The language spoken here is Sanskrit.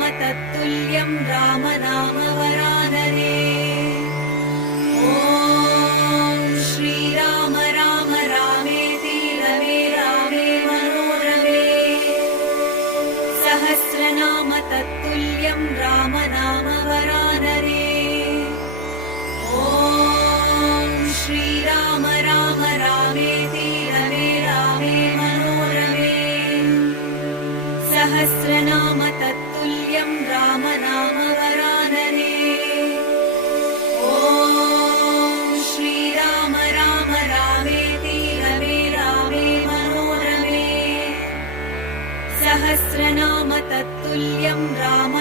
सहस्रनाम तत्तुल्यं राम नाम वरानने। ॐ श्रीराम राम रामेति रमे रामे मनोरमे। सहस्रनाम तत्तुल्यं राम नाम वरानने। ॐ श्रीराम राम रामेति रमे रामे मनोरमे। सहस्रनाम तत्तुल्यं राम नाम वरानने। ॐ श्रीराम राम रामेति रमे रामे मनोरमे। सहस्रनाम तत्तुल्यं राम